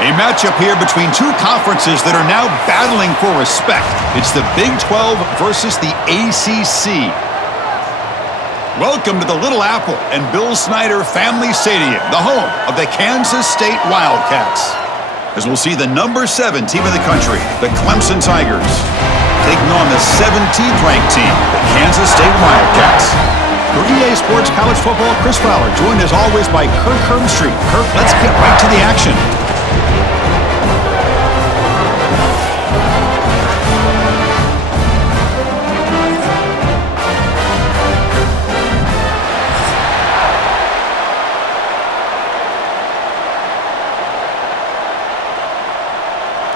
A matchup here between two conferences that are now battling for respect. It's the Big 12 versus the ACC. Welcome to the Little Apple and Bill Snyder Family Stadium, the home of the Kansas State Wildcats. As we'll see the number 7 team in the country, the Clemson Tigers, taking on the 17th ranked team, the Kansas State Wildcats. For EA Sports College Football, Chris Fowler, joined as always by Kirk Hermstreet. Kirk, let's get right to the action.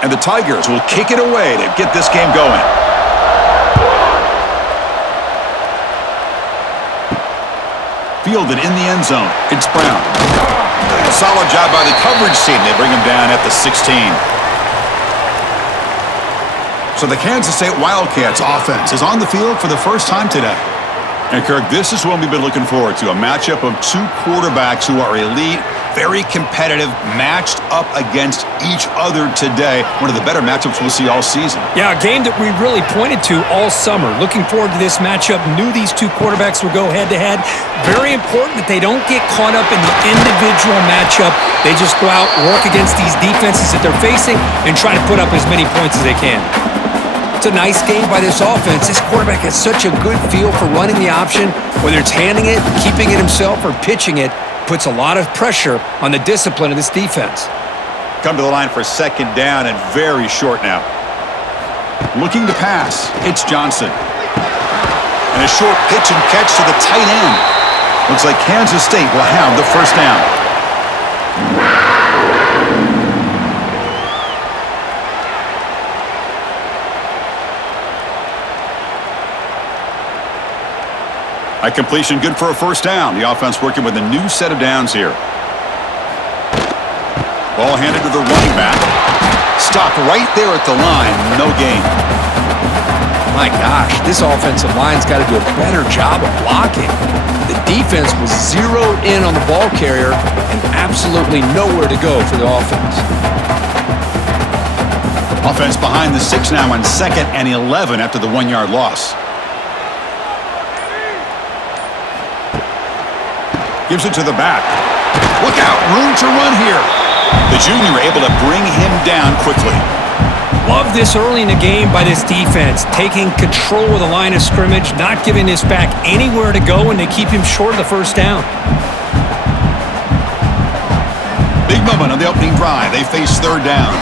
And the Tigers will kick it away to get this game going. Fielded in the end zone. It's Brown. A solid job by the coverage team. They bring him down at the 16. So the Kansas State Wildcats offense is on the field for the first time today. And Kirk, this is what we've been looking forward to, a matchup of two quarterbacks who are elite, very competitive, matched up against each other today. One of the better matchups we'll see all season. Yeah, a game that we really pointed to all summer. Looking forward to this matchup. Knew these two quarterbacks would go head-to-head. Very important that they don't get caught up in the individual matchup. They just go out, work against these defenses that they're facing, and try to put up as many points as they can. It's a nice game by this offense. This quarterback has such a good feel for running the option, whether it's handing it, keeping it himself, or pitching it. Puts a lot of pressure on the discipline of this defense. Come to the line for second down and very short now. Looking to pass, it's Johnson. And a short pitch and catch to the tight end. Looks like Kansas State will have the first down. A completion good for a first down. The offense working with a new set of downs here. Ball handed to the running back. Stopped right there at the line. No gain. My gosh, this offensive line's got to do a better job of blocking. The defense was zeroed in on the ball carrier and absolutely nowhere to go for the offense. Offense behind the 6 now on 2nd and 11 after the 1-yard loss. Gives it to the back. Look out, room to run here. The junior able to bring him down quickly. Love this early in the game by this defense, taking control of the line of scrimmage, not giving this back anywhere to go, and they keep him short of the first down. Big moment on the opening drive. They face third down.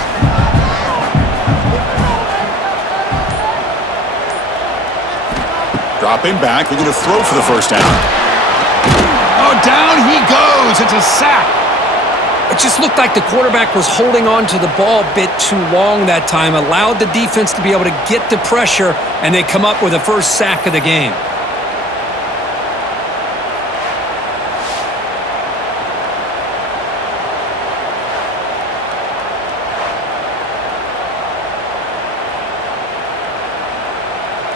Dropping back, looking to throw for the first down. Oh, down he goes. It's a sack. It just looked like the quarterback was holding on to the ball a bit too long that time, allowed the defense to be able to get the pressure, and they come up with the first sack of the game.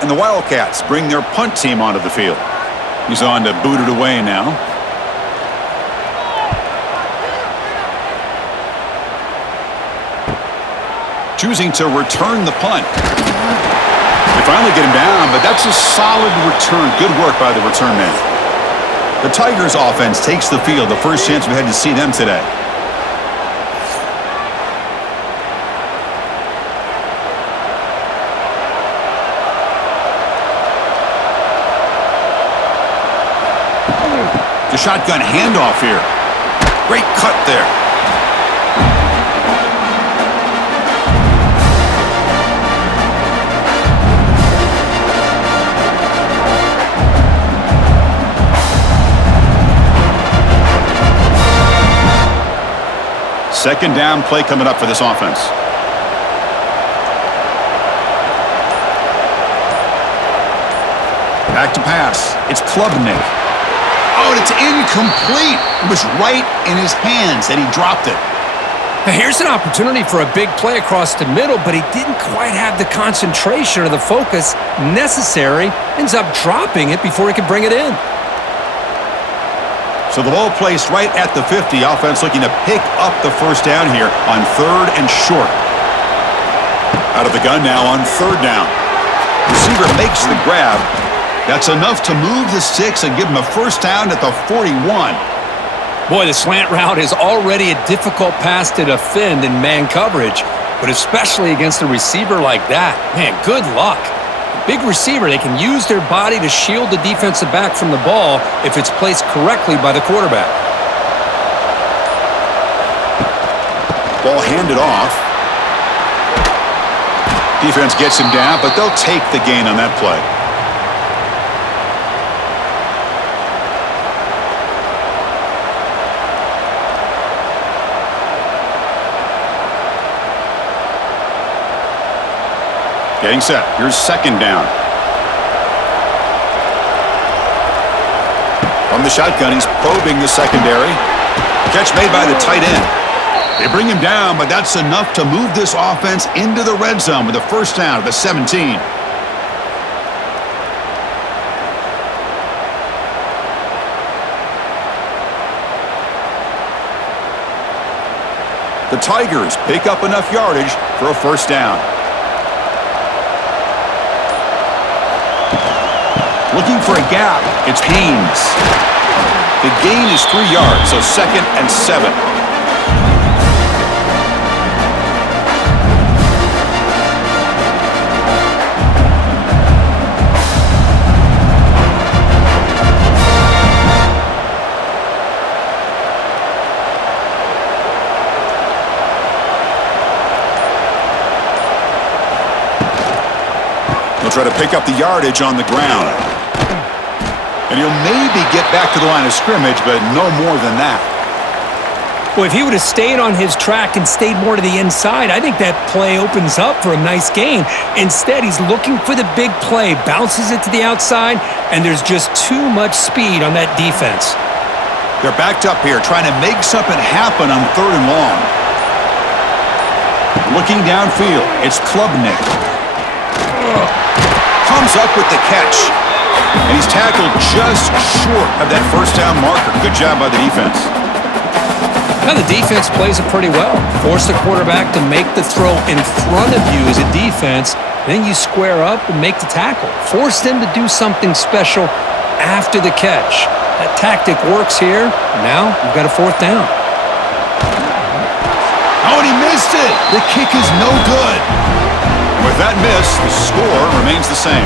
And the Wildcats bring their punt team onto the field. He's on to boot it away now. Choosing to return the punt. They finally get him down, but that's a solid return. Good work by the return man. The Tigers offense takes the field. The first chance we had to see them today. The shotgun handoff here. Great cut there. Second down play coming up for this offense. Back to pass. It's Klubnik. Oh, and it's incomplete. It was right in his hands and he dropped it. Now here's an opportunity for a big play across the middle, but he didn't quite have the concentration or the focus necessary. Ends up dropping it before he could bring it in. So the ball placed right at the 50. Offense looking to pick up the first down here on 3rd and short. Out of the gun now on 3rd down. Receiver makes the grab. That's enough to move the sticks and give him a first down at the 41. Boy, the slant route is already a difficult pass to defend in man coverage, but especially against a receiver like that. Man, good luck. Big receiver, they can use their body to shield the defensive back from the ball if it's placed correctly by the quarterback. Ball handed off. Defense gets him down, but they'll take the gain on that play. Getting set. Here's 2nd down. From the shotgun, he's probing the secondary. Catch made by the tight end. They bring him down, but that's enough to move this offense into the red zone with a first down at the 17. The Tigers pick up enough yardage for a first down. Looking for a gap. It's Haynes. The gain is 3 yards, so 2nd and 7. They'll try to pick up the yardage on the ground. And he'll maybe get back to the line of scrimmage, but no more than that. Well, if he would have stayed on his track and stayed more to the inside, I think that play opens up for a nice gain. Instead, he's looking for the big play, bounces it to the outside, and there's just too much speed on that defense. They're backed up here, trying to make something happen on 3rd and long. Looking downfield, it's Klubnik. Comes up with the catch. And he's tackled just short of that first down marker. Good job by the defense. Now the defense plays it pretty well. Force the quarterback to make the throw in front of you as a defense. Then you square up and make the tackle. Force them to do something special after the catch. That tactic works here. Now you've got a 4th down. Oh, and he missed it. The kick is no good. With that miss, the score remains the same.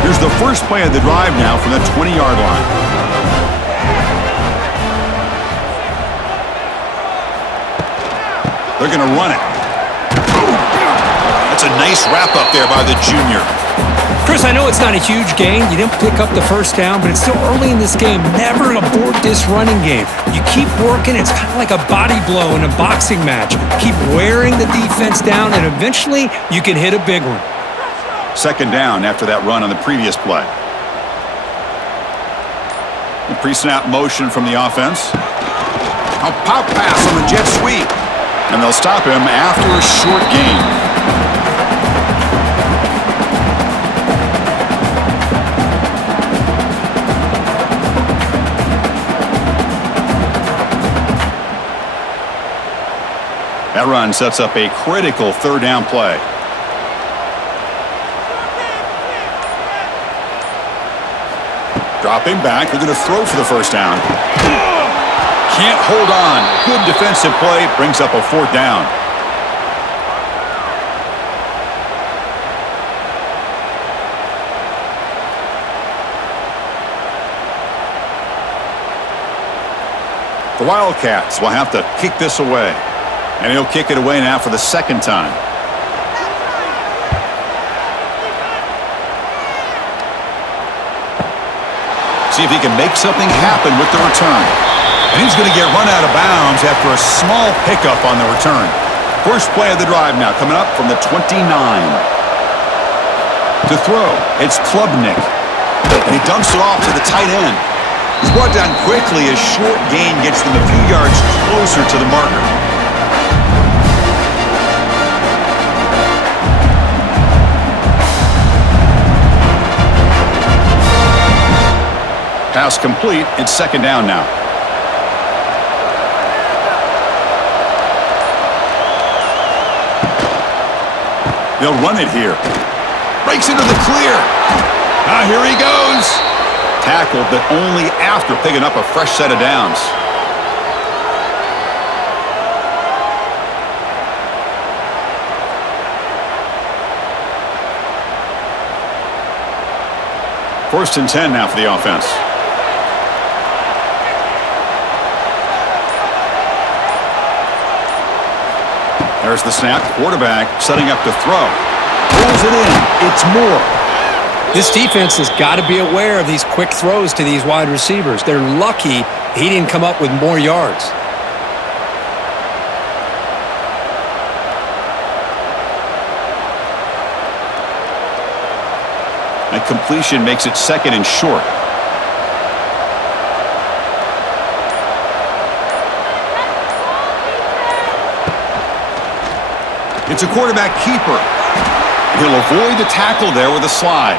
Here's the first play of the drive now from the 20-yard line. They're going to run it. That's a nice wrap-up there by the junior. Chris, I know it's not a huge gain. You didn't pick up the first down, but it's still early in this game. Never abort this running game. You keep working. It's kind of like a body blow in a boxing match. Keep wearing the defense down, and eventually you can hit a big one. 2nd down after that run on the previous play. The pre-snap motion from the offense. A pop pass on the jet sweep. And they'll stop him after a short gain. That run sets up a critical 3rd down play. Dropping back, they're going to throw for the first down. Can't hold on. Good defensive play, brings up a 4th down. The Wildcats will have to kick this away. And he'll kick it away now for the 2nd time. See if he can make something happen with the return. And he's going to get run out of bounds after a small pickup on the return. First play of the drive now coming up from the 29. To throw, it's Klubnik. And he dumps it off to the tight end. He's brought down quickly as short gain gets them a few yards closer to the marker. Pass complete. It's second down now. They'll run it here. Breaks into the clear. Now here he goes. Tackled, but only after picking up a fresh set of downs. First and 10 now for the offense. There's the snap. Quarterback setting up to throw. Pulls it in. It's Moore. This defense has got to be aware of these quick throws to these wide receivers. They're lucky he didn't come up with more yards. That completion makes it second and short. It's a quarterback keeper. He'll avoid the tackle there with a slide.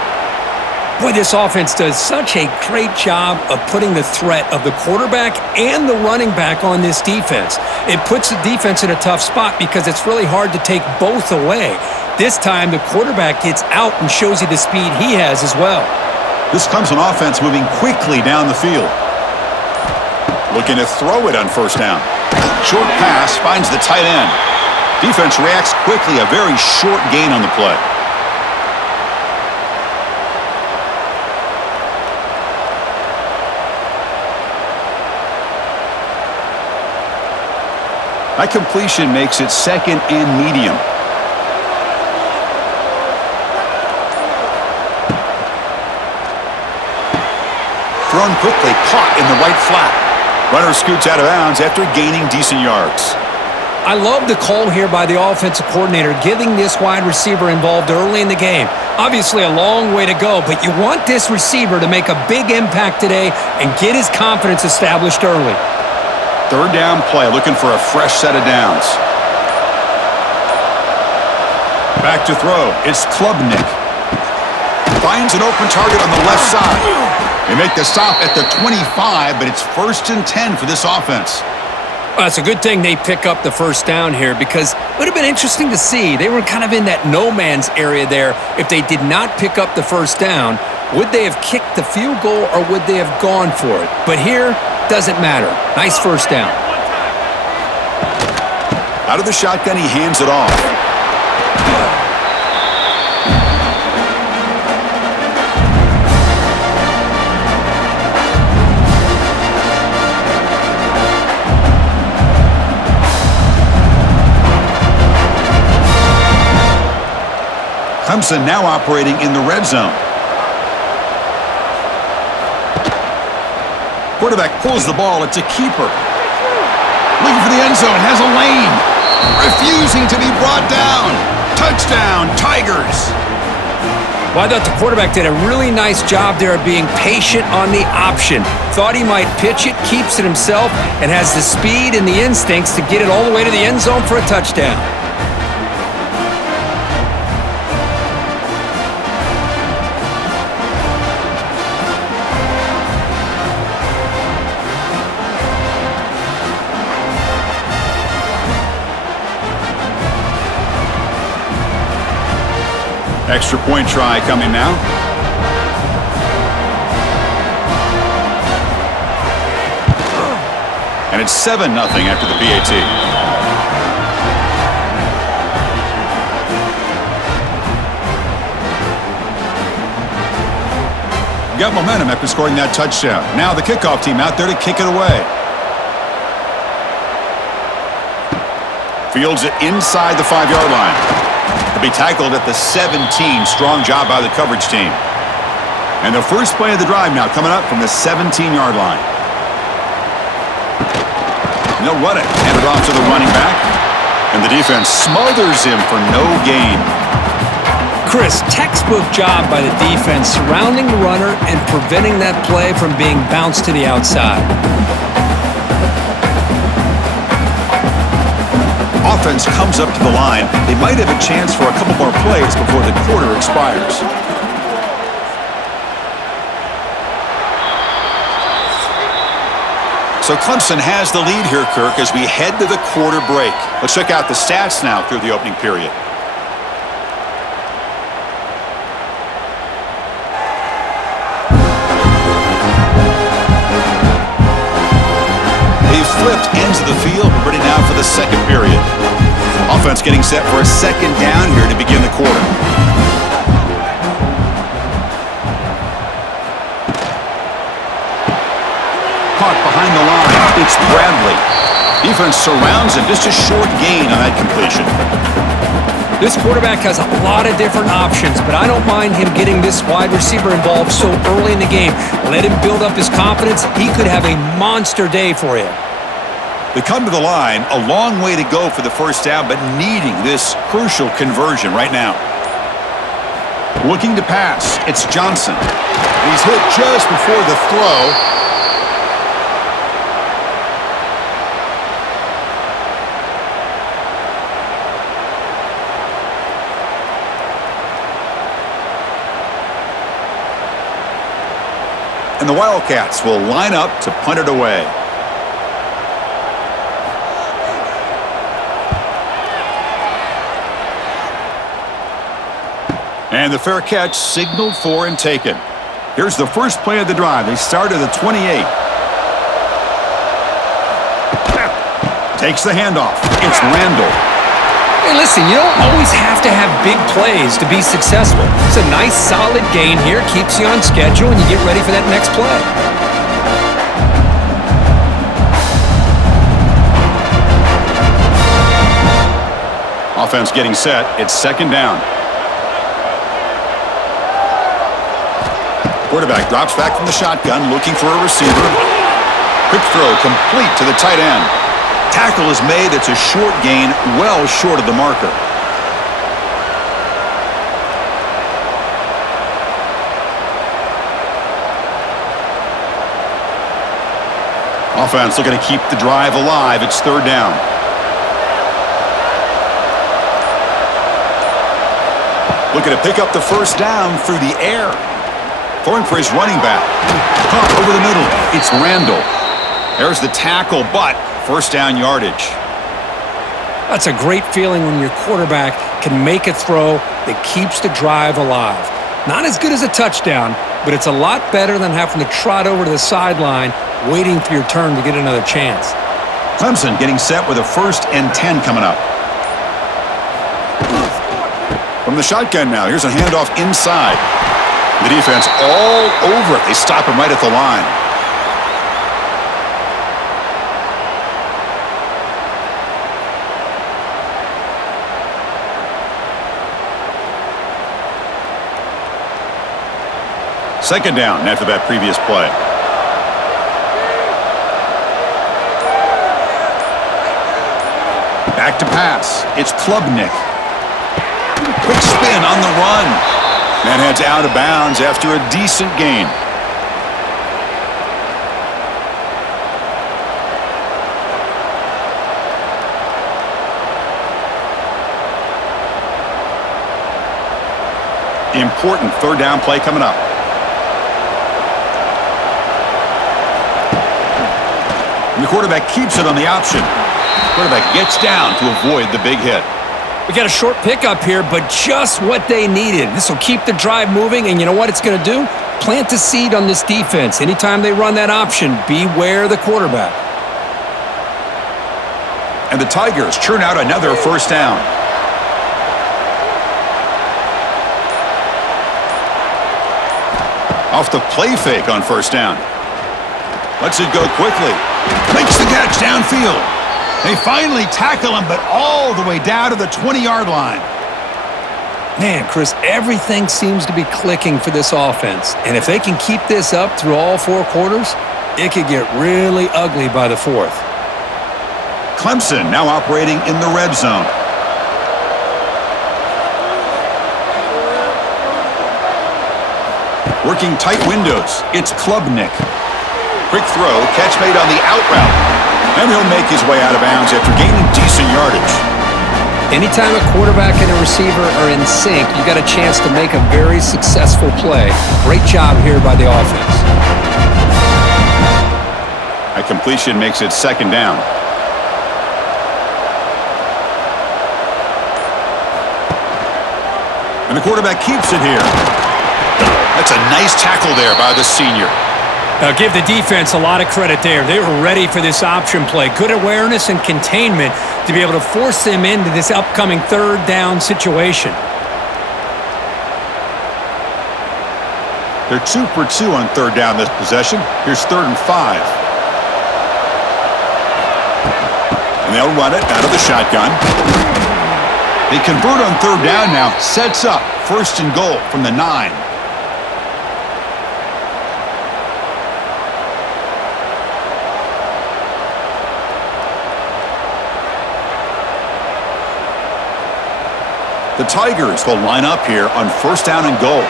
Boy, this offense does such a great job of putting the threat of the quarterback and the running back on this defense. It puts the defense in a tough spot because it's really hard to take both away. This time, the quarterback gets out and shows you the speed he has as well. This Clemson offense moving quickly down the field. Looking to throw it on first down. Short pass finds the tight end. Defense reacts quickly, a very short gain on the play. That completion makes it second and medium. Thrown quickly, caught in the right flat. Runner scoots out of bounds after gaining decent yards. I love the call here by the offensive coordinator, getting this wide receiver involved early in the game. Obviously a long way to go, but you want this receiver to make a big impact today and get his confidence established early. Third down play, looking for a fresh set of downs. Back to throw. It's Klubnik. Finds an open target on the left side. They make the stop at the 25, but it's first and 10 for this offense. Well, it's a good thing they pick up the first down here because it would have been interesting to see. They were kind of in that no man's area there. If they did not pick up the first down, would they have kicked the field goal or would they have gone for it? But here, doesn't matter. Nice first down. Out of the shotgun, he hands it off. Clemson now operating in the red zone. Quarterback pulls the ball. It's a keeper. Looking for the end zone. Has a lane. Refusing to be brought down. Touchdown, Tigers. Well, I thought the quarterback did a really nice job there of being patient on the option. Thought he might pitch it, keeps it himself, and has the speed and the instincts to get it all the way to the end zone for a touchdown. Extra point try coming now. And it's 7-0 after the PAT. Got momentum after scoring that touchdown. Now the kickoff team out there to kick it away. Fields it inside the 5-yard line. To be tackled at the 17. Strong job by the coverage team. And the first play of the drive now coming up from the 17-yard line. And they'll run it. Hand it off to the running back. And the defense smothers him for no gain. Chris, textbook job by the defense surrounding the runner and preventing that play from being bounced to the outside. Offense comes up to the line. They might have a chance for a couple more plays before the quarter expires. So Clemson has the lead here, Kirk, as we head to the quarter break. Let's check out the stats now through the opening period. They've flipped ends of the field, ready now for the second period. Offense getting set for a second down here to begin the quarter. Caught behind the line. It's Bradley. Defense surrounds him. Just a short gain on that completion. This quarterback has a lot of different options, but I don't mind him getting this wide receiver involved so early in the game. Let him build up his confidence. He could have a monster day for you. They come to the line, a long way to go for the first down, but needing this crucial conversion right now. Looking to pass, it's Johnson. He's hit just before the throw. And the Wildcats will line up to punt it away. And the fair catch signaled for and taken. Here's the first play of the drive. They start at the 28. Takes the handoff. It's Randall. Hey, listen, you don't always have to have big plays to be successful. It's a nice, solid gain here. Keeps you on schedule, and you get ready for that next play. Offense getting set. It's second down. Quarterback drops back from the shotgun, looking for a receiver. Quick throw complete to the tight end. Tackle is made. It's a short gain, well short of the marker. Offense looking to keep the drive alive. It's third down. Looking to pick up the first down through the air. Throwing for his running back. Caught over the middle. It's Randall. There's the tackle, but first down yardage. That's a great feeling when your quarterback can make a throw that keeps the drive alive. Not as good as a touchdown, but it's a lot better than having to trot over to the sideline waiting for your turn to get another chance. Clemson getting set with a 1st and 10 coming up. From the shotgun now, here's a handoff inside. The defense all over it. They stop him right at the line. Second down after that previous play. Back to pass. It's Klubnik. Quick spin on the run. Man heads out of bounds after a decent gain. Important third down play coming up. And the quarterback keeps it on the option. Quarterback gets down to avoid the big hit. We got a short pickup here, but just what they needed. This will keep the drive moving, and you know what it's going to do? Plant a seed on this defense. Anytime they run that option, beware the quarterback. And the Tigers churn out another first down. Off the play fake on first down. Lets it go quickly. Makes the catch downfield. They finally tackle him, but all the way down to the 20-yard line. Man, Chris, everything seems to be clicking for this offense. And if they can keep this up through all 4 quarters, it could get really ugly by the 4th. Clemson now operating in the red zone. Working tight windows. It's Klubnik. Quick throw, catch made on the out route. And he'll make his way out of bounds after gaining decent yardage. Anytime a quarterback and a receiver are in sync, you got a chance to make a very successful play. Great job here by the offense. A completion makes it second down. And the quarterback keeps it here. That's a nice tackle there by the senior. Now give the defense a lot of credit there. They were ready for this option play. Good awareness and containment to be able to force them into this upcoming third down situation. They're 2 for 2 on third down this possession. Here's 3rd and 5. And they'll run it out of the shotgun. They convert on third down now. Sets up 1st and goal from the 9. The Tigers will line up here on 1st down and goal.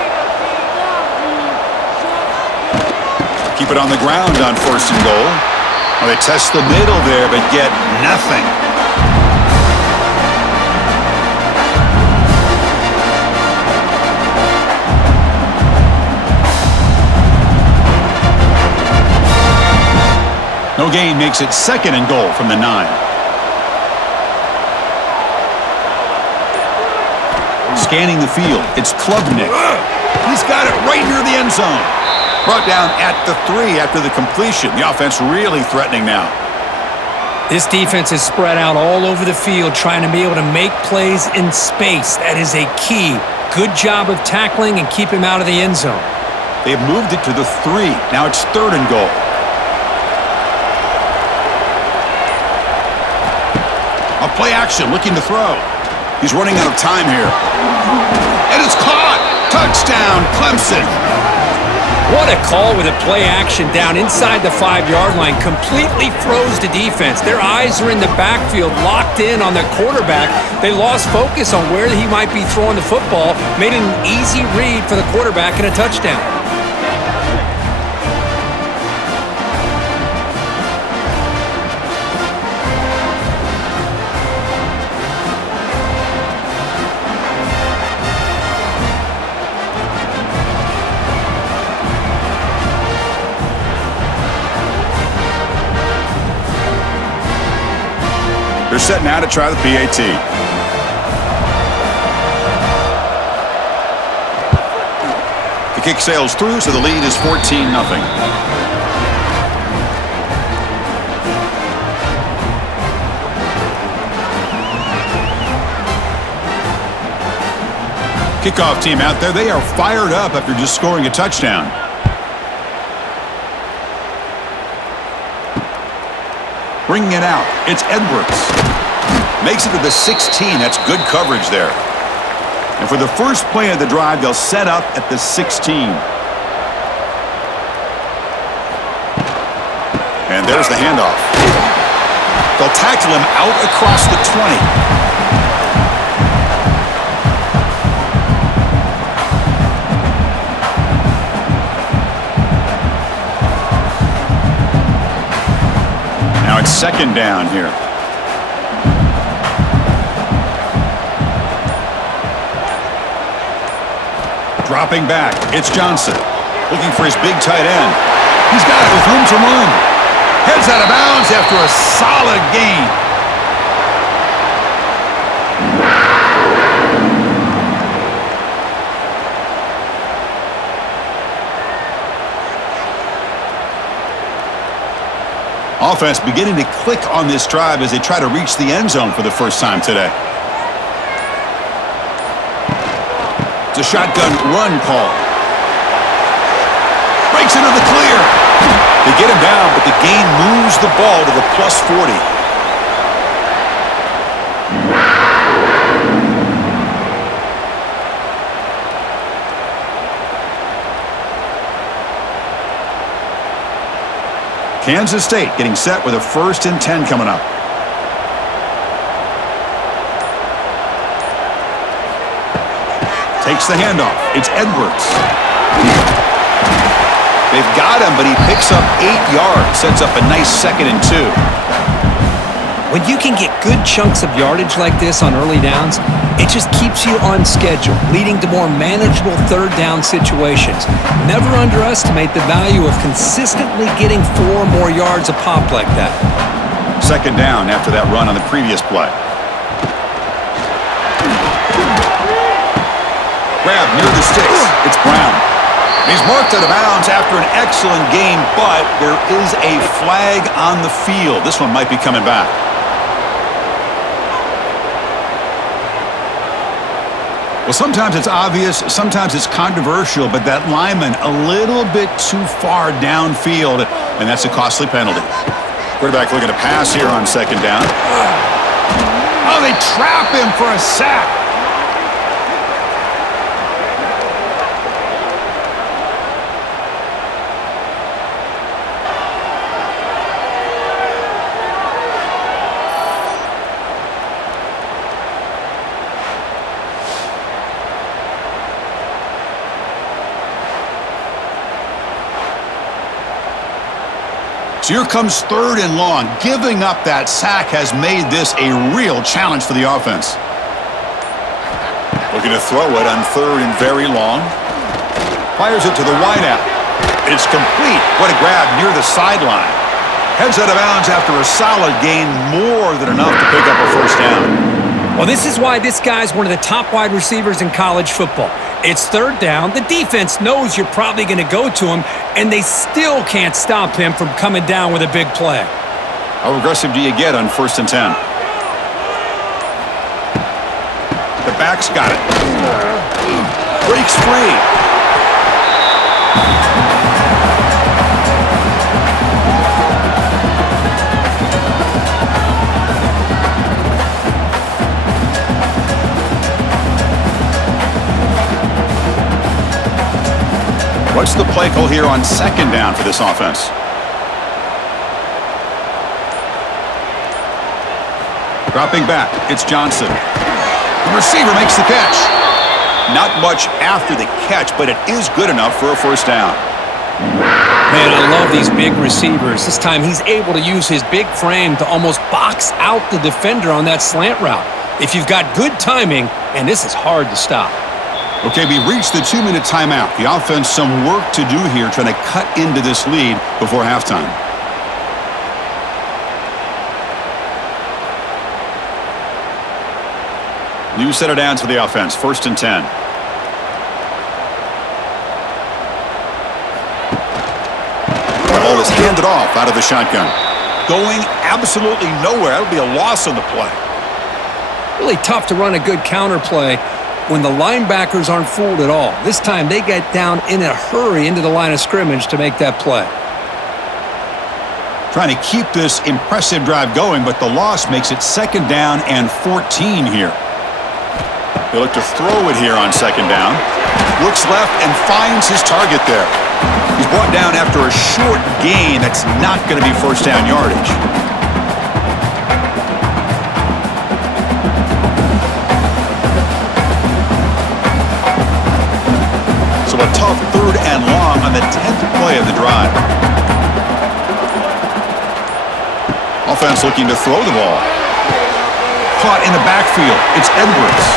Keep it on the ground on 1st and goal. Well, they test the middle there, but get nothing. No gain makes it 2nd and goal from the 9. Scanning the field, it's Klubnik. He's got it right near the end zone. Brought down at the 3 after the completion. The offense really threatening now. This defense is spread out all over the field, trying to be able to make plays in space. That is a key. Good job of tackling and keep him out of the end zone. They've moved it to the 3. Now it's 3rd and goal. A play action, looking to throw. He's running out of time here. And it's caught! Touchdown, Clemson! What a call with a play action down inside the 5-yard line. Completely froze the defense. Their eyes are in the backfield, locked in on the quarterback. They lost focus on where he might be throwing the football. Made it an easy read for the quarterback and a touchdown. They're set now to try the PAT. The kick sails through, so the lead is 14-0. Kickoff team out there. They are fired up after just scoring a touchdown. Bringing it out, it's Edwards. Makes it to the 16. That's good coverage there. And for the first play of the drive, they'll set up at the 16. And there's the handoff. They'll tackle him out across the 20. Now it's 2nd down here. Dropping back, it's Johnson. Looking for his big tight end. He's got it with room to run. Heads out of bounds after a solid gain. Offense beginning to click on this drive as they try to reach the end zone for the first time today. It's a shotgun run call. Breaks into the clear. They get him down, but the gain moves the ball to the plus 40. Kansas State getting set with a 1st and 10 coming up. Takes the handoff. It's Edwards. They've got him, but he picks up 8 yards. Sets up a nice 2nd and 2. When you can get good chunks of yardage like this on early downs, It just keeps you on schedule, leading to more manageable third down situations. Never underestimate the value of consistently getting 4 more yards a pop like that. Second down after that run on the previous play. Grab near the sticks. It's Brown. He's marked out of bounds after an excellent game, but there is a flag on the field. This one might be coming back. Well, sometimes it's obvious, sometimes it's controversial, but that lineman a little bit too far downfield, and that's a costly penalty. Quarterback looking to pass here on second down. Oh, they trap him for a sack. So here comes third and long. Giving up that sack has made this a real challenge for the offense. Looking to throw it on third and very long. Fires it to the wideout. It's complete. What a grab near the sideline. Heads out of bounds after a solid gain, more than enough to pick up a first down. Well, this is why this guy's one of the top wide receivers in college football. It's third down. The defense knows you're probably going to go to him, and they still can't stop him from coming down with a big play. How aggressive do you get on 1st and 10? The back's got it. Breaks free. What's the play call here on second down for this offense? Dropping back, it's Johnson. The receiver makes the catch. Not much after the catch, but it is good enough for a first down. Man, I love these big receivers. This time he's able to use his big frame to almost box out the defender on that slant route. If you've got good timing, and this is hard to stop. Okay, we reached the 2-minute timeout. The offense some work to do here, trying to cut into this lead before halftime. New set of downs for the offense. 1st and 10. The ball is handed off out of the shotgun. Going absolutely nowhere. That would be a loss on the play. Really tough to run a good counter play when the linebackers aren't fooled at all. This time they get down in a hurry into the line of scrimmage to make that play. Trying to keep this impressive drive going, but the loss makes it 2nd down and 14 here. They look to throw it here on 2nd down. Looks left and finds his target there. He's brought down after a short gain. That's not going to be first down yardage. So a tough 3rd and long on the 10th play of the drive. Offense looking to throw the ball. Caught in the backfield. It's Edwards.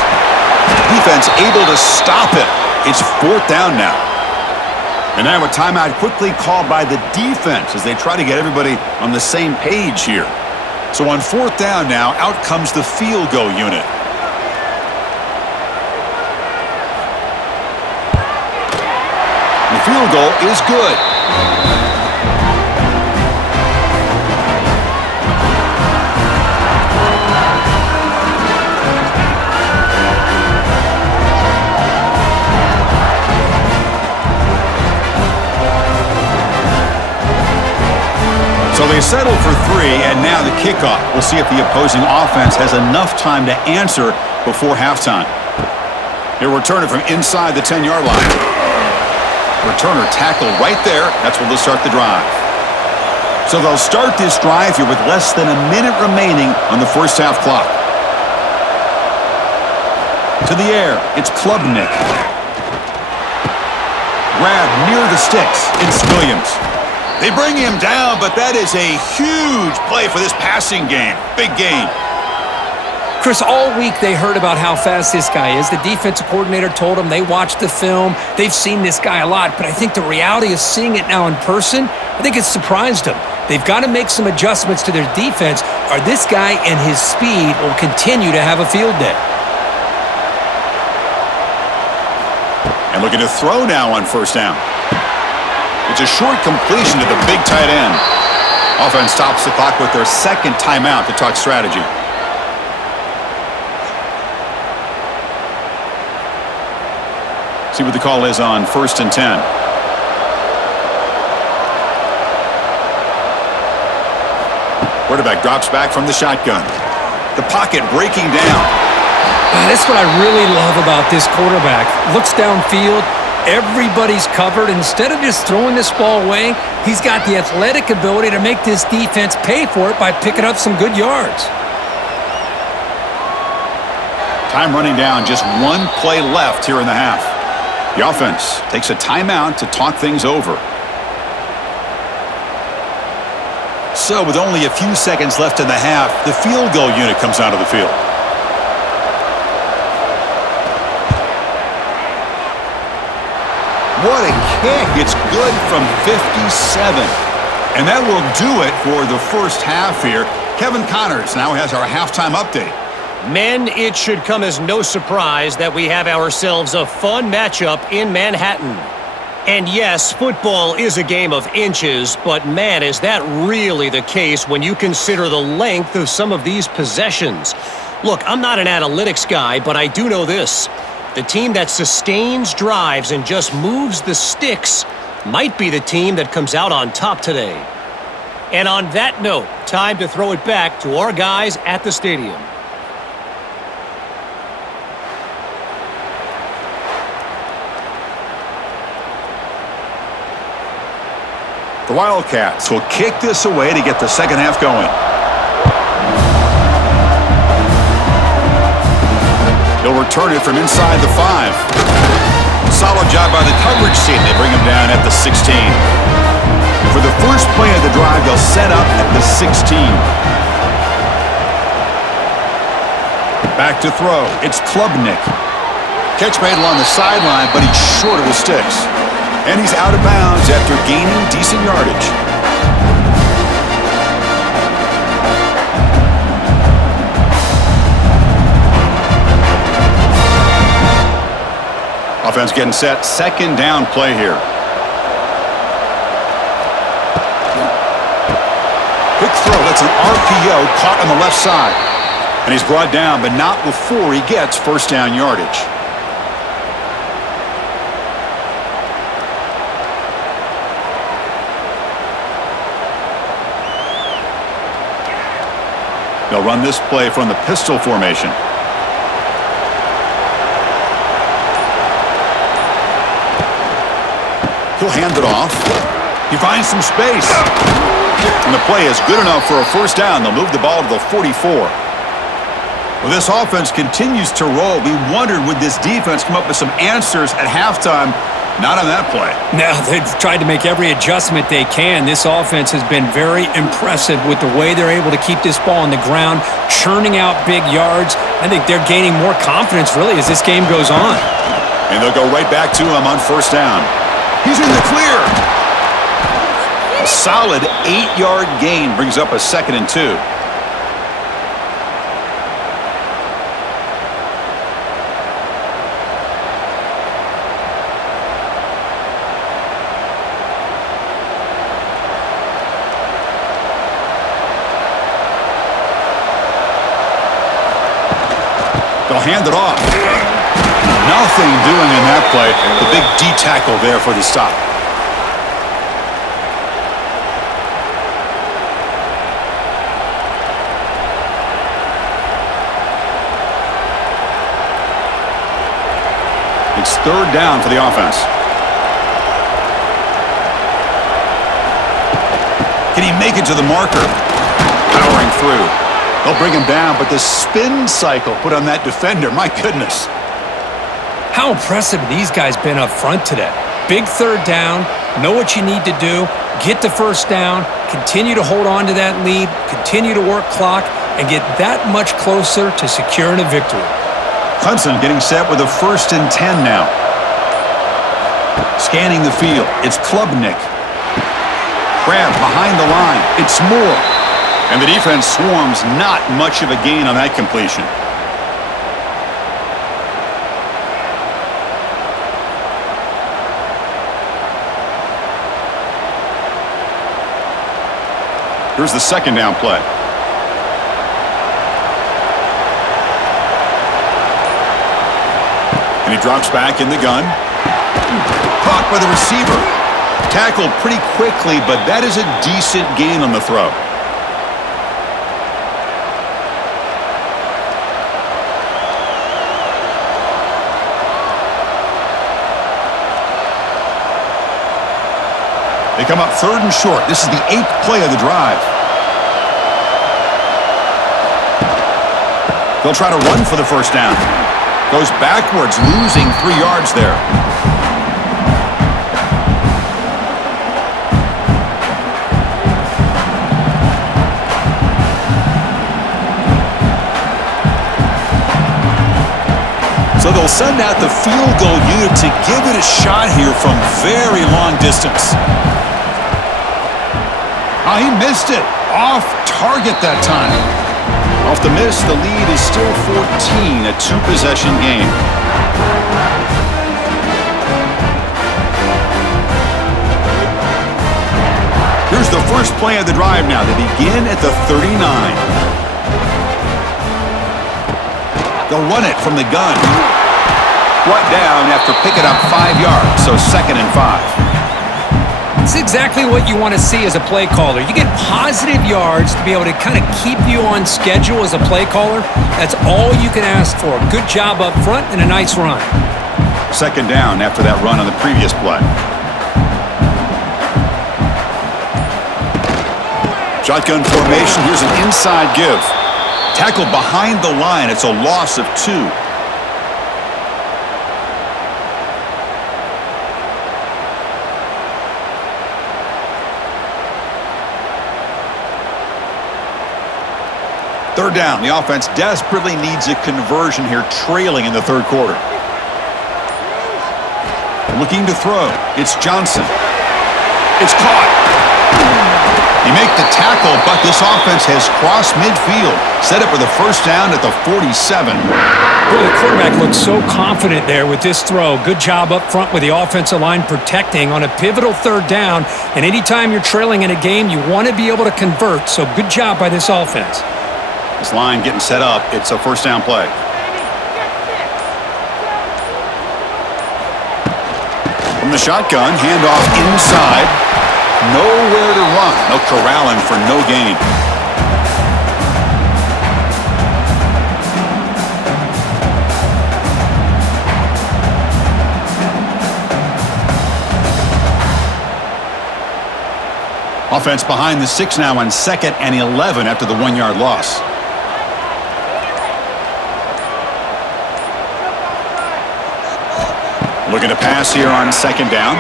Defense able to stop it. It's 4th down now. And now a timeout quickly called by the defense as they try to get everybody on the same page here. So on 4th down now, out comes the field goal unit. The field goal is good. So they settle for 3, and now the kickoff. We'll see if the opposing offense has enough time to answer before halftime. He'll return it from inside the 10-yard line. Returner tackled right there. That's where they'll start the drive. So they'll start this drive here with less than a minute remaining on the first half clock. To the air, it's Klubnik. Grab near the sticks. It's Williams. They bring him down, but that is a huge play for this passing game. Big gain. Chris, all week they heard about how fast this guy is. The defensive coordinator told them they watched the film. They've seen this guy a lot, but I think the reality of seeing it now in person, I think it's surprised them. They've got to make some adjustments to their defense, or this guy and his speed will continue to have a field day. And looking to throw now on first down. It's a short completion to the big tight end. Offense stops the clock with their second timeout to talk strategy. See what the call is on 1st and 10. Quarterback drops back from the shotgun. The pocket breaking down. That's what I really love about this quarterback. Looks downfield. Everybody's covered. Instead of just throwing this ball away, he's got the athletic ability to make this defense pay for it by picking up some good yards. Time running down. Just one play left here in the half. The offense takes a timeout to talk things over. So with only a few seconds left in the half, the field goal unit comes out of the field. What a kick. It's good from 57. And that will do it for the first half here. Kevin Connors now has our halftime update. Men, it should come as no surprise that we have ourselves a fun matchup in Manhattan. And yes, football is a game of inches, but man, is that really the case when you consider the length of some of these possessions. Look, I'm not an analytics guy, but I do know this. The team that sustains drives and just moves the sticks might be the team that comes out on top today. And on that note, time to throw it back to our guys at the stadium. The Wildcats will kick this away to get the second half going. He'll return it from inside the 5. Solid job by the coverage team. They bring him down at the 16. For the first play of the drive, they'll set up at the 16. Back to throw. It's Klubnik. Catch made along the sideline, but he's short of the sticks. And he's out of bounds after gaining decent yardage. Offense getting set. Second down play here. Quick throw. That's an RPO caught on the left side. And he's brought down, but not before he gets first down yardage. They'll run this play from the pistol formation. He'll hand it off. He finds some space. And the play is good enough for a first down. They'll move the ball to the 44. Well, this offense continues to roll. We wondered, would this defense come up with some answers at halftime? Not on that play. No, they've tried to make every adjustment they can. This offense has been very impressive with the way they're able to keep this ball on the ground, churning out big yards. I think they're gaining more confidence, really, as this game goes on. And they'll go right back to him on first down. He's in the clear. A solid 8-yard gain brings up a 2nd and 2. They'll hand it off. Nothing doing in that play. The big D tackle there for the stop. It's third down for the offense. Can he make it to the marker? Powering through. They'll bring him down, but the spin cycle put on that defender, my goodness. How impressive these guys been up front today. Big third down, know what you need to do, get the first down, continue to hold on to that lead, continue to work clock. and get that much closer to securing a victory. Clemson getting set with a 1st and 10 now. Scanning the field, it's Klubnik. Grab behind the line, it's Moore. And the defense swarms, not much of a gain on that completion. Here's the 2nd down play. And he drops back in the gun. Caught by the receiver. Tackled pretty quickly, but that is a decent gain on the throw. They come up 3rd and short. This is the 8th play of the drive. They'll try to run for the 1st down. Goes backwards, losing 3 yards there. So they'll send out the field goal unit to give it a shot here from very long distance. Oh, he missed it. Off target that time. Off the miss, the lead is still 14, a 2-possession game. Here's the first play of the drive now. They begin at the 39. They'll run it from the gun. Brought down after picking up 5 yards, so 2nd and 5. It's exactly what you want to see as a play caller. You get positive yards to be able to kind of keep you on schedule as a play caller. That's all you can ask for. Good job up front and a nice run. 2nd down after that run on the previous play. Shotgun formation. Here's an inside give. Tackled behind the line. It's a loss of 2. Third down. The offense desperately needs a conversion here, trailing in the 3rd quarter. Looking to throw. It's Johnson. It's caught. You make the tackle, but this offense has crossed midfield. Set up for the 1st down at the 47. Boy, the quarterback looks so confident there with this throw. Good job up front with the offensive line protecting on a pivotal 3rd down. And anytime you're trailing in a game, you want to be able to convert. So good job by this offense. This line getting set up. It's a 1st down play. From the shotgun, handoff inside. Nowhere to run. No corralling for no gain. Offense behind the 6 now on 2nd and 11 after the 1-yard loss. Looking to pass here on 2nd down.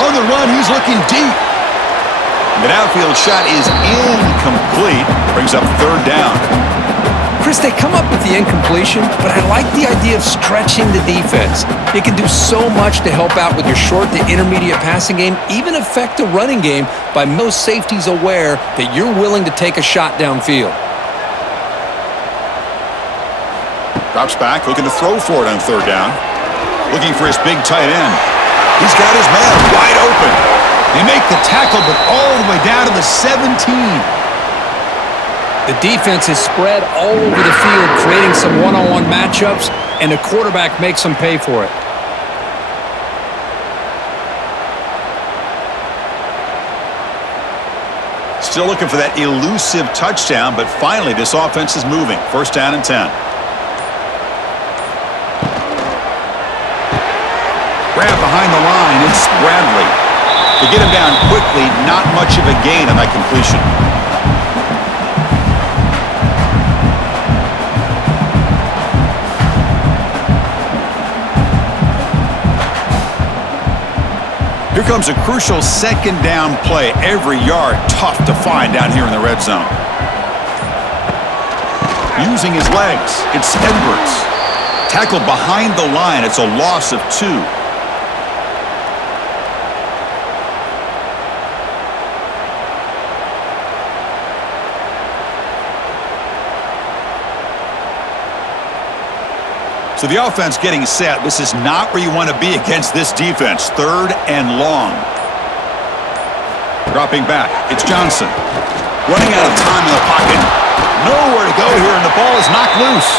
On the run, he's looking deep. The outfield shot is incomplete. Brings up 3rd down. Chris, they come up with the incompletion, but I like the idea of stretching the defense. It can do so much to help out with your short to intermediate passing game, even affect the running game by most safeties aware that you're willing to take a shot downfield. Drops back, looking to throw for it on 3rd down. Looking for his big tight end. He's got his man wide open. They make the tackle, but all the way down to the 17. The defense is spread all over the field, creating some one-on-one matchups, and the quarterback makes them pay for it. Still looking for that elusive touchdown, but finally this offense is moving. 1st down and 10. Grab behind the line, it's Bradley. To get him down quickly, not much of a gain on that completion. Here comes a crucial 2nd down play. Every yard tough to find down here in the red zone. using his legs. It's Edwards. Tackled behind the line. It's a loss of 2. So the offense getting set. This is not where you want to be against this defense. 3rd and long. Dropping back. It's Johnson. Running out of time in the pocket. Nowhere to go here, and the ball is knocked loose.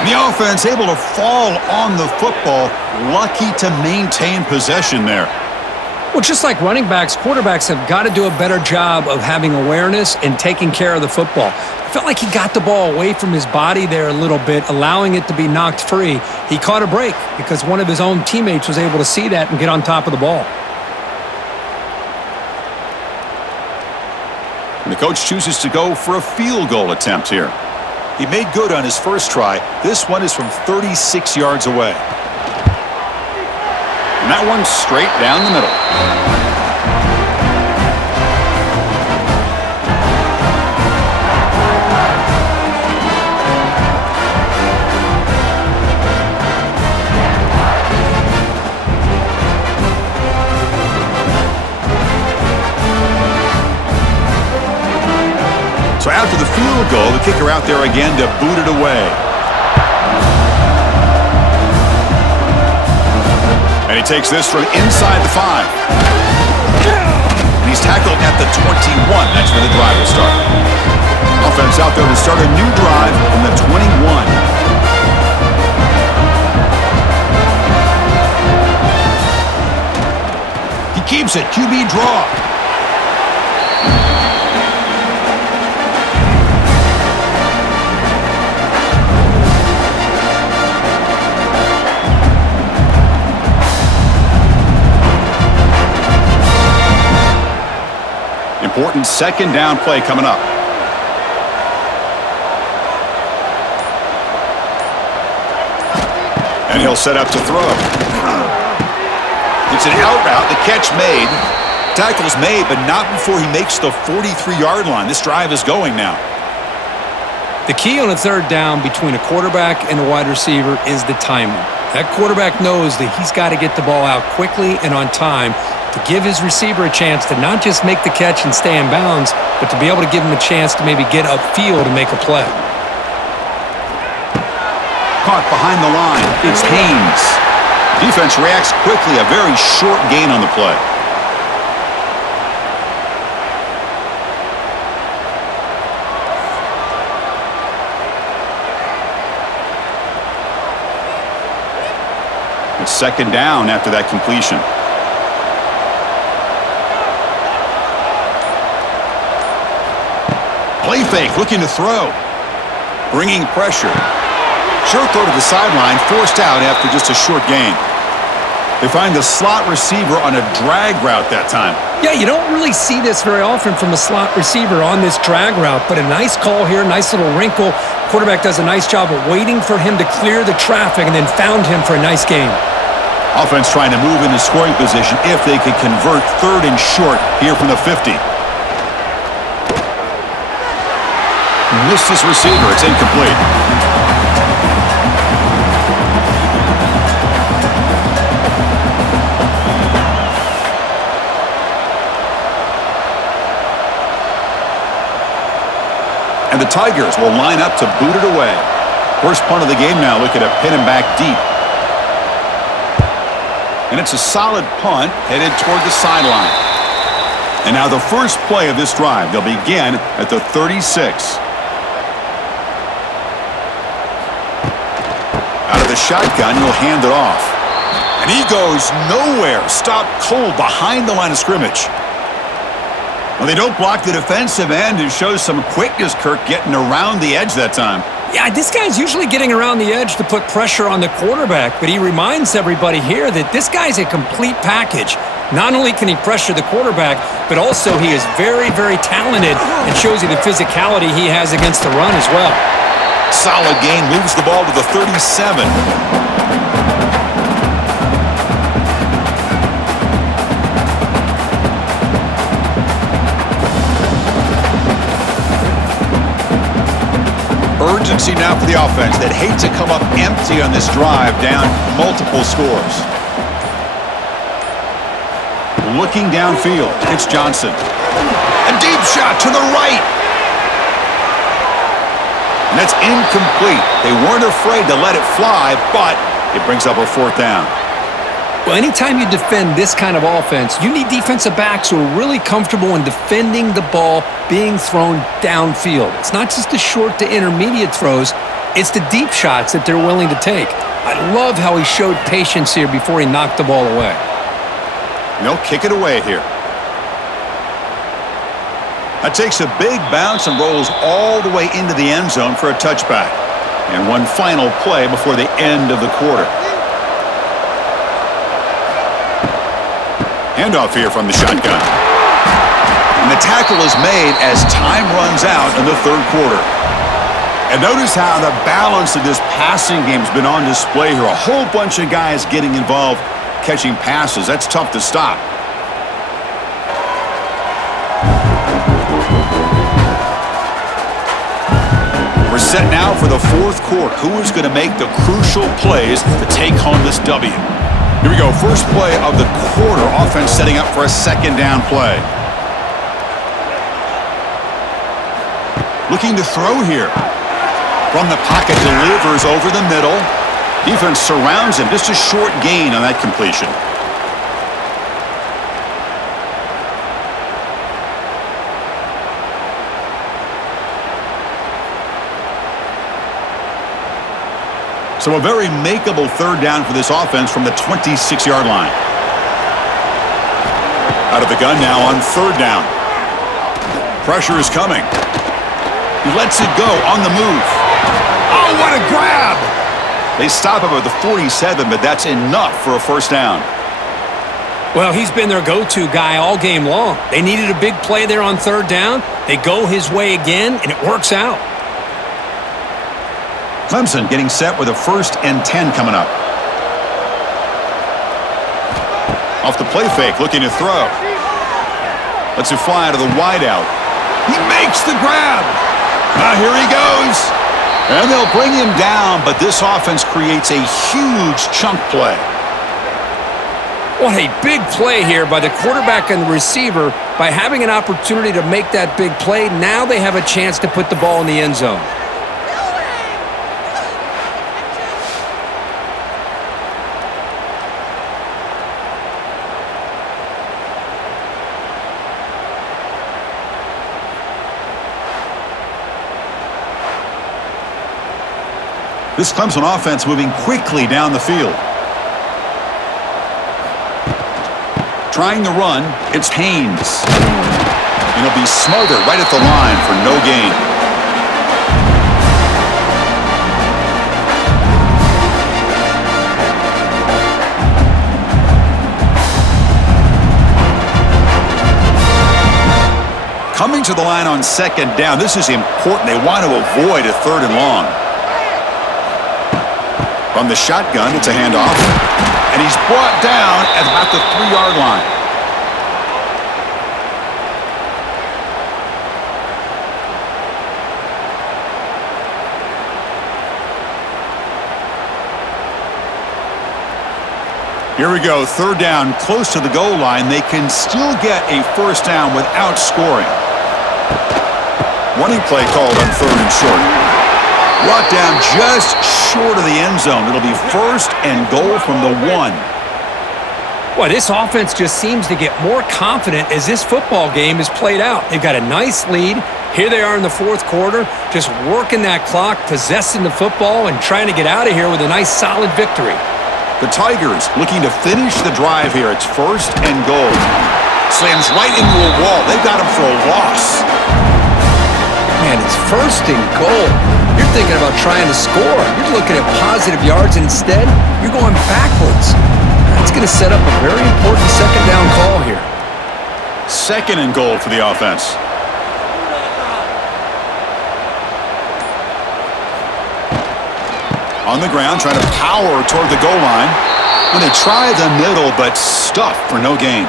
And the offense able to fall on the football. Lucky to maintain possession there. Well, just like running backs, quarterbacks have got to do a better job of having awareness and taking care of the football. I felt like he got the ball away from his body there a little bit, allowing it to be knocked free. He caught a break because one of his own teammates was able to see that and get on top of the ball. And the coach chooses to go for a field goal attempt here. He made good on his first try. This one is from 36 yards away. And that one's straight down the middle. So after the field goal, the kicker out there again to boot it away. And he takes this from inside the 5. And he's tackled at the 21. That's where the drive will start. Offense out there to start a new drive from the 21. He keeps it. QB draw. Important 2nd down play coming up. And he'll set up to throw. It's an out route. The catch made. Tackle's made, but not before he makes the 43-yard line. This drive is going now. The key on a 3rd down between a quarterback and a wide receiver is the timing. That quarterback knows that he's got to get the ball out quickly and on time to give his receiver a chance to not just make the catch and stay in bounds, but to be able to give him a chance to maybe get upfield and make a play. Caught behind the line. It's Haynes. Defense reacts quickly. A very short gain on the play. It's 2nd down after that completion. Play fake, looking to throw. Bringing pressure. Short throw to the sideline, forced out after just a short gain. They find the slot receiver on a drag route that time. Yeah, you don't really see this very often from a slot receiver on this drag route, but a nice call here, nice little wrinkle. Quarterback does a nice job of waiting for him to clear the traffic and then found him for a nice gain. Offense trying to move into scoring position if they could convert 3rd and short here from the 50. Missed his receiver. It's incomplete. And the Tigers will line up to boot it away. First punt of the game now. Look at a pin him back deep. And it's a solid punt headed toward the sideline. And now the first play of this drive. They'll begin at the 36. Out of the shotgun, he'll hand it off. And he goes nowhere. Stopped cold behind the line of scrimmage. Well, they don't block the defensive end. It shows some quickness, Kirk, getting around the edge that time. Yeah, this guy's usually getting around the edge to put pressure on the quarterback, but he reminds everybody here that this guy's a complete package. Not only can he pressure the quarterback, but also he is very, very talented and shows you the physicality he has against the run as well. Solid gain, moves the ball to the 37. urgency now for the offense that hate to come up empty on this drive down multiple scores. Looking downfield, it's Johnson. A deep shot to the right. And that's incomplete. They weren't afraid to let it fly, but it brings up a fourth down. Well, anytime you defend this kind of offense, you need defensive backs who are really comfortable in defending the ball being thrown downfield. It's not just the short to intermediate throws, it's the deep shots that they're willing to take. I love how he showed patience here before he knocked the ball away. And they'll kick it away here. That takes a big bounce and rolls all the way into the end zone for a touchback. And one final play before the end of the quarter. Handoff here from the shotgun. And the tackle is made as time runs out in the third quarter. And notice how the balance of this passing game has been on display here. A whole bunch of guys getting involved catching passes. That's tough to stop. We're set now for the fourth quarter. Who is going to make the crucial plays to take home this W? Here we go. First play of the quarter. Offense setting up for a second down play. Looking to throw here. From the pocket, delivers over the middle. Defense surrounds him. Just a short gain on that completion. So a very makeable third down for this offense from the 26-yard line. Out of the gun now on third down. Pressure is coming. He lets it go on the move. Oh, what a grab! They stop him at the 47, but that's enough for a first down. Well, he's been their go-to guy all game long. They needed a big play there on third down. They go his way again, and it works out. Clemson getting set with a 1st and 10 coming up. Off the play fake, looking to throw. Lets it fly out of the wideout. He makes the grab. Now here he goes. And they'll bring him down, but this offense creates a huge chunk play. What a big play here by the quarterback and the receiver. By having an opportunity to make that big play, now they have a chance to put the ball in the end zone. This Clemson offense moving quickly down the field. Trying to run, it's Haynes. And he'll be smothered right at the line for no gain. Coming to the line on second down, this is important. They want to avoid a third and long. From the shotgun, it's a handoff. And he's brought down at about the 3-yard line. Here we go, third down, close to the goal line. They can still get a first down without scoring. Running play called on third and short. Brought down just short of the end zone. It'll be 1st and goal from the 1. Boy, this offense just seems to get more confident as this football game is played out. They've got a nice lead. Here they are in the fourth quarter, just working that clock, possessing the football, and trying to get out of here with a nice, solid victory. The Tigers looking to finish the drive here. It's 1st and goal. Slams right into a wall. They've got him for a loss. Man, it's 1st and goal. You're thinking about trying to score. You're looking at positive yards, and instead, you're going backwards. That's going to set up a very important second down call here. 2nd and goal for the offense. On the ground, trying to power toward the goal line. And they try the middle, but stuffed for no gain.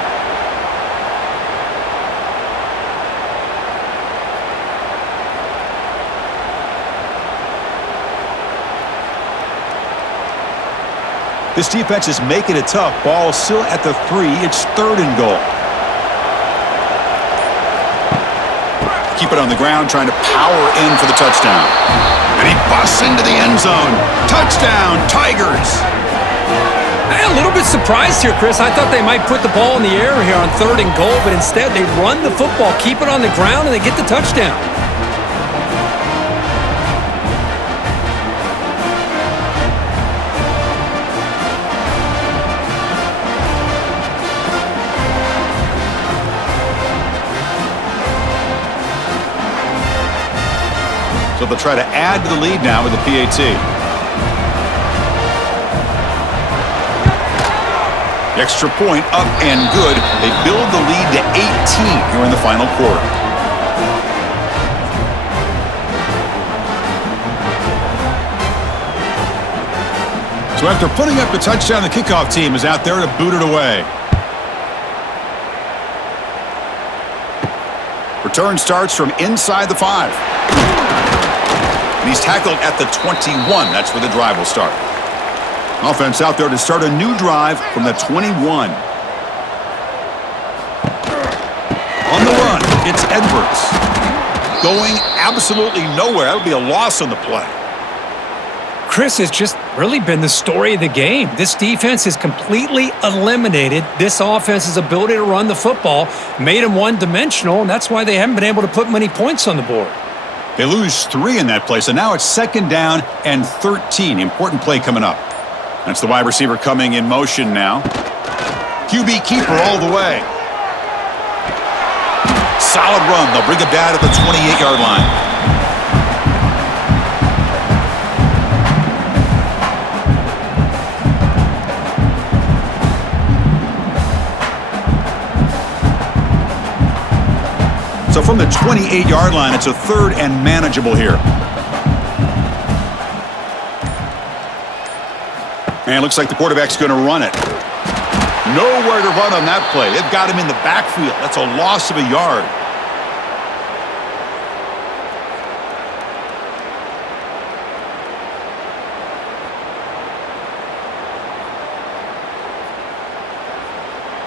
This defense is making it tough. Ball still at the 3. It's 3rd and goal. Keep it on the ground, trying to power in for the touchdown. And he busts into the end zone. Touchdown, Tigers! A little bit surprised here, Chris. I thought they might put the ball in the air here on 3rd and goal, but instead they run the football, keep it on the ground, and they get the touchdown. So they'll try to add to the lead now with the PAT. The extra point up and good. They build the lead to 18 here in the final quarter. So after putting up the touchdown, the kickoff team is out there to boot it away. Return starts from inside the 5. And he's tackled at the 21. That's where the drive will start. Offense out there to start a new drive from the 21. On the run, it's Edwards. Going absolutely nowhere. That would be a loss on the play. Chris, has just really been the story of the game. This defense has completely eliminated this offense's ability to run the football, made them one-dimensional, and that's why they haven't been able to put many points on the board. They lose 3 in that play, so now it's 2nd down and 13. Important play coming up. That's the wide receiver coming in motion now. QB keeper all the way. Solid run. They'll bring him down to the 28-yard line. So from the 28-yard line, it's a 3rd and manageable here. And it looks like the quarterback's going to run it. Nowhere to run on that play. They've got him in the backfield. That's a loss of a yard.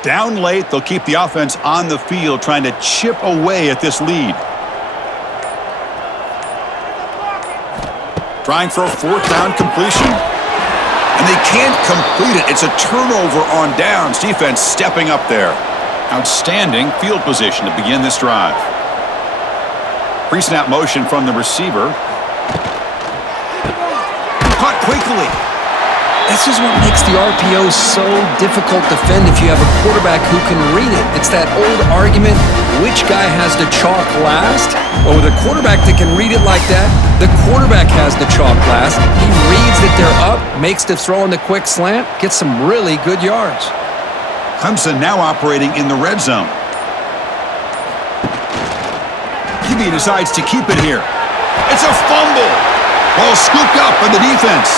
Down late, they'll keep the offense on the field, trying to chip away at this lead. Trying for a 4th down completion. And they can't complete it. It's a turnover on downs. Defense stepping up there. Outstanding field position to begin this drive. Pre-snap motion from the receiver. Caught quickly. This is what makes the RPO so difficult to defend if you have a quarterback who can read it. It's that old argument, which guy has the chalk last? Well, with a quarterback that can read it like that, the quarterback has the chalk last. He reads that they're up, makes the throw in the quick slant, gets some really good yards. Clemson now operating in the red zone. QB decides to keep it here. It's a fumble. Ball scooped up by the defense.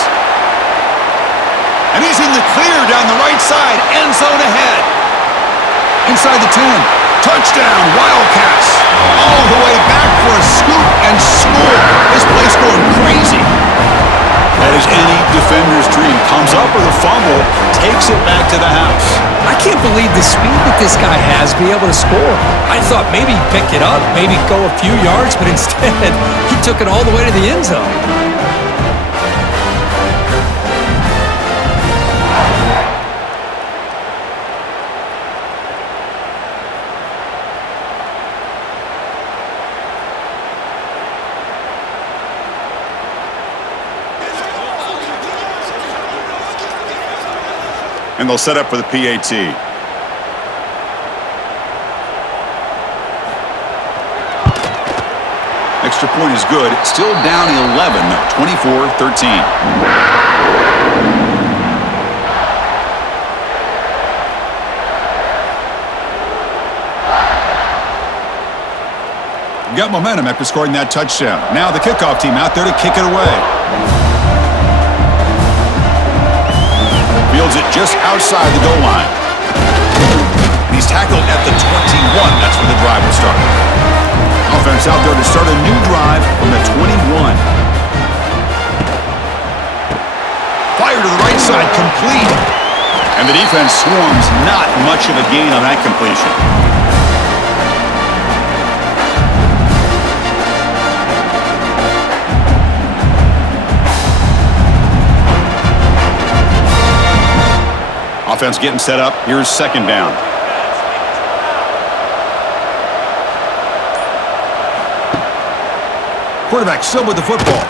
And he's in the clear down the right side. End zone ahead. Inside the 10. Touchdown, Wildcats. All the way back for a scoop and score. This place going crazy. That is any defender's dream. Comes up with a fumble, takes it back to the house. I can't believe the speed that this guy has to be able to score. I thought maybe he'd pick it up, maybe go a few yards, but instead he took it all the way to the end zone. And they'll set up for the PAT. Extra point is good. Still down 11, 24-13. Got momentum after scoring that touchdown. Now the kickoff team out there to kick it away. Fields it just outside the goal line. He's tackled at the 21. That's where the drive will start. Offense out there to start a new drive from the 21. Fired to the right side, complete. And the defense swarms, not much of a gain on that completion. Offense getting set up. Here's second down. Quarterback still with the football.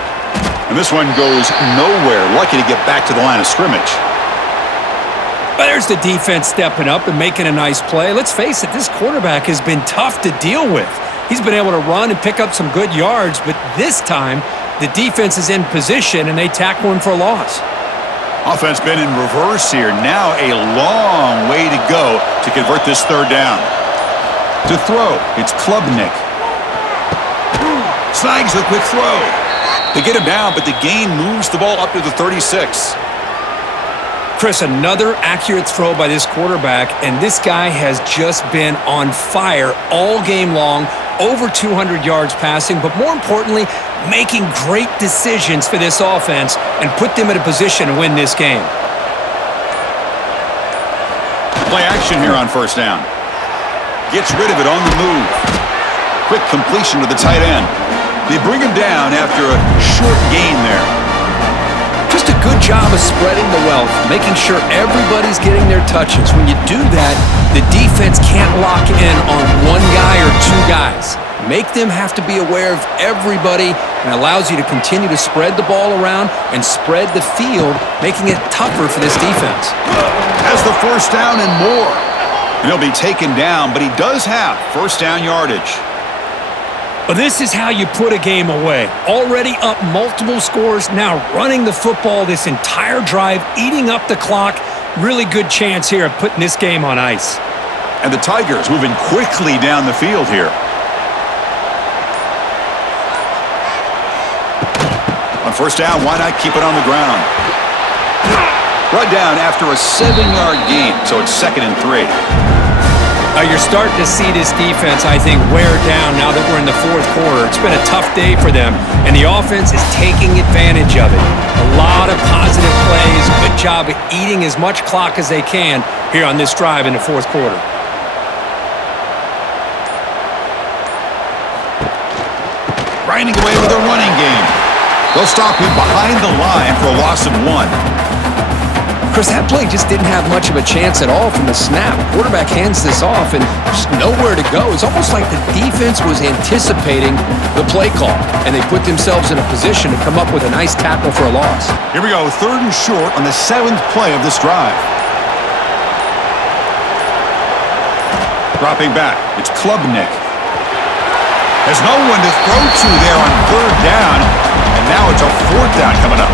And this one goes nowhere. Lucky to get back to the line of scrimmage. But there's the defense stepping up and making a nice play. Let's face it, this quarterback has been tough to deal with. He's been able to run and pick up some good yards, but this time the defense is in position and they tackle him for a loss. Offense been in reverse here. Now a long way to go to convert this third down. To throw, it's Klubnik. Snags the quick throw. They get him down, but the gain moves the ball up to the 36. Chris, another accurate throw by this quarterback, and this guy has just been on fire all game long, over 200 yards passing, but more importantly, making great decisions for this offense and put them in a position to win this game. Play action here on first down. Gets rid of it on the move. Quick completion to the tight end. They bring him down after a short gain there. Just a good job of spreading the wealth, making sure everybody's getting their touches. When you do that, the defense can't lock in on one guy or two guys. Make them have to be aware of everybody and allows you to continue to spread the ball around and spread the field, making it tougher for this defense. Has the first down and more. And he'll be taken down, but he does have first down yardage. But this is how you put a game away. Already up multiple scores, now running the football this entire drive, eating up the clock. Really good chance here of putting this game on ice. And the Tigers moving quickly down the field here. On first down, why not keep it on the ground? Brought down after a 7-yard gain, so it's 2nd and 3. You're starting to see this defense, I think, wear down now that we're in the fourth quarter. It's been a tough day for them, and the offense is taking advantage of it. A lot of positive plays. Good job of eating as much clock as they can here on this drive in the fourth quarter. Grinding away with a running game. They'll stop him behind the line for a loss of 1. Chris, that play just didn't have much of a chance at all from the snap. Quarterback hands this off and just nowhere to go. It's almost like the defense was anticipating the play call, and they put themselves in a position to come up with a nice tackle for a loss. Here we go, 3rd and short on the 7th play of this drive. Dropping back, it's Klubnik. There's no one to throw to there on 3rd down, and now it's a 4th down coming up.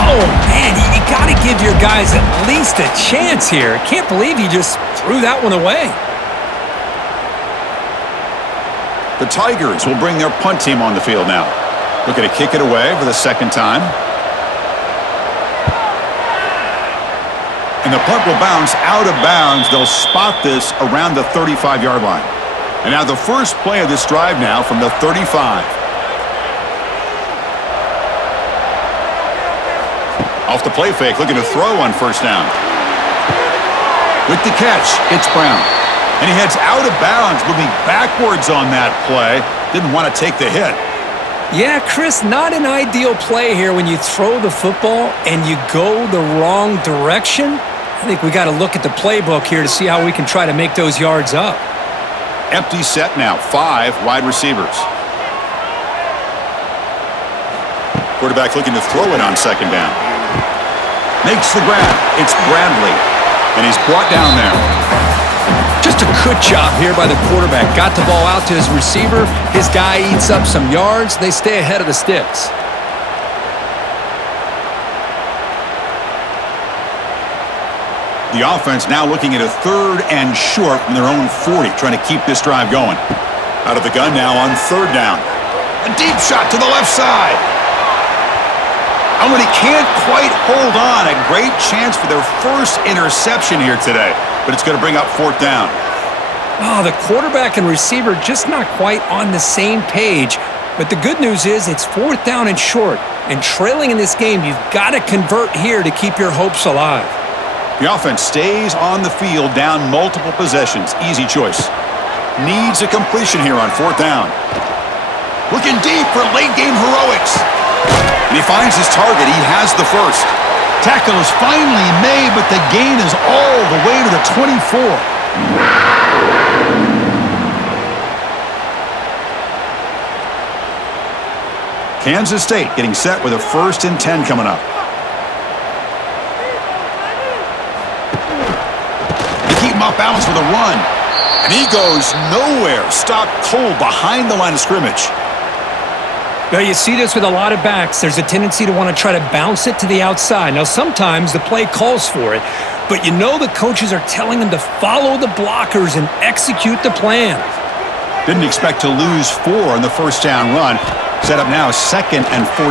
Oh, man, you got to give your guys at least a chance here. Can't believe he just threw that one away. The Tigers will bring their punt team on the field now. Looking to kick it away for the 2nd time. And the punt will bounce out of bounds. They'll spot this around the 35-yard line. And now the first play of this drive now from the 35. Off the play fake, looking to throw on first down. With the catch, it's Brown. And he heads out of bounds, moving backwards on that play. Didn't want to take the hit. Yeah, Chris, not an ideal play here when you throw the football and you go the wrong direction. I think we got to look at the playbook here to see how we can try to make those yards up. Empty set now, 5 wide receivers. Quarterback looking to throw it on 2nd down. Makes the grab. It's Bradley. And he's brought down there. Just a good job here by the quarterback. Got the ball out to his receiver. His guy eats up some yards. They stay ahead of the sticks. The offense now looking at a 3rd and short from their own 40, trying to keep this drive going. Out of the gun now on 3rd down. A deep shot to the left side. And when he can't quite hold on, a great chance for their first interception here today. But it's going to bring up 4th down. Oh, the quarterback and receiver just not quite on the same page. But the good news is it's 4th down and short. And trailing in this game, you've got to convert here to keep your hopes alive. The offense stays on the field down multiple possessions. Easy choice. Needs a completion here on 4th down. Looking deep for late-game heroics. And he finds his target. He has the first. Tackle is finally made, but the gain is all the way to the 24. Kansas State getting set with a 1st and 10 coming up. They keep him off balance with a run. And he goes nowhere. Stopped cold behind the line of scrimmage. Now, you see this with a lot of backs. There's a tendency to want to try to bounce it to the outside. Now, sometimes the play calls for it, but you know the coaches are telling them to follow the blockers and execute the plan. Didn't expect to lose 4 on the 1st down run. Set up now 2nd and 14.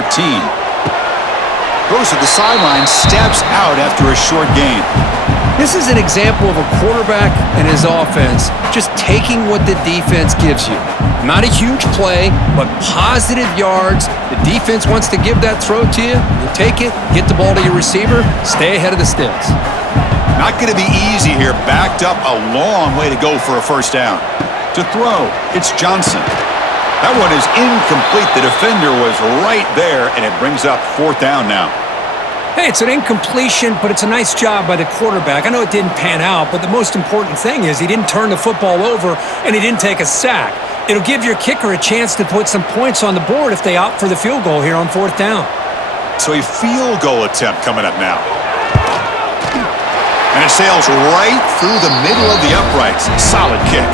Goes to the sideline, steps out after a short gain. This is an example of a quarterback and his offense just taking what the defense gives you. Not a huge play, but positive yards. The defense wants to give that throw to you. You take it, get the ball to your receiver, stay ahead of the sticks. Not going to be easy here. Backed up a long way to go for a 1st down. To throw, it's Johnson. That one is incomplete. The defender was right there, and it brings up 4th down now. Hey, it's an incompletion, but it's a nice job by the quarterback. I know it didn't pan out, but the most important thing is he didn't turn the football over, and he didn't take a sack. It'll give your kicker a chance to put some points on the board if they opt for the field goal here on 4th down. So a field goal attempt coming up now. And it sails right through the middle of the uprights. Solid kick.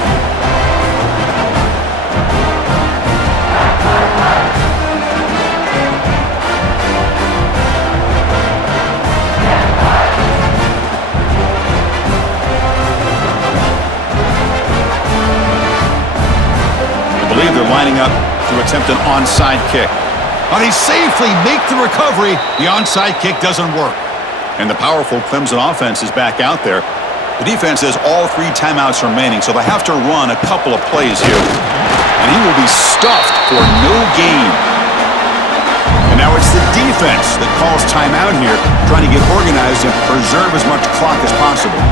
I believe they're lining up to attempt an onside kick. But they safely make the recovery. The onside kick doesn't work. And the powerful Clemson offense is back out there. The defense has all 3 timeouts remaining, so they have to run a couple of plays here. And he will be stuffed for no gain. And now it's the defense that calls timeout here, trying to get organized and preserve as much clock as possible.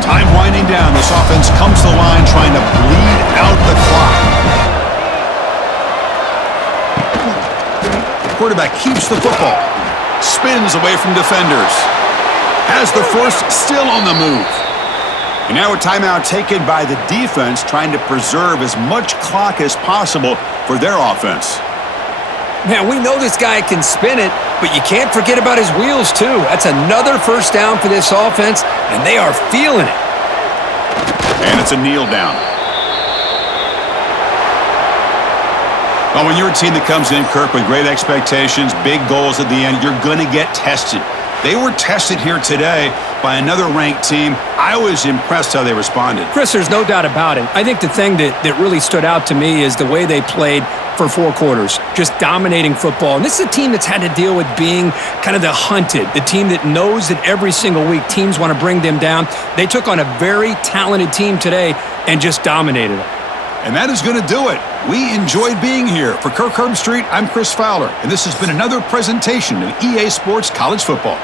Time winding down. This offense comes to the line trying to bleed out the clock. Quarterback keeps the football. Spins away from defenders. Has the first, still on the move. And now a timeout taken by the defense, trying to preserve as much clock as possible for their offense. Man, we know this guy can spin it, but you can't forget about his wheels, too. That's another 1st down for this offense, and they are feeling it. And it's a kneel down. Well, when you're a team that comes in, Kirk, with great expectations, big goals at the end, you're going to get tested. They were tested here today by another ranked team. I was impressed how they responded. Chris, there's no doubt about it. I think the thing that really stood out to me is the way they played for 4 quarters, just dominating football. And this is a team that's had to deal with being kind of the hunted, the team that knows that every single week teams want to bring them down. They took on a very talented team today and just dominated it. And that is going to do it. We enjoyed being here. For Kirk Herbstreit, I'm Chris Fowler, and this has been another presentation of EA Sports College Football.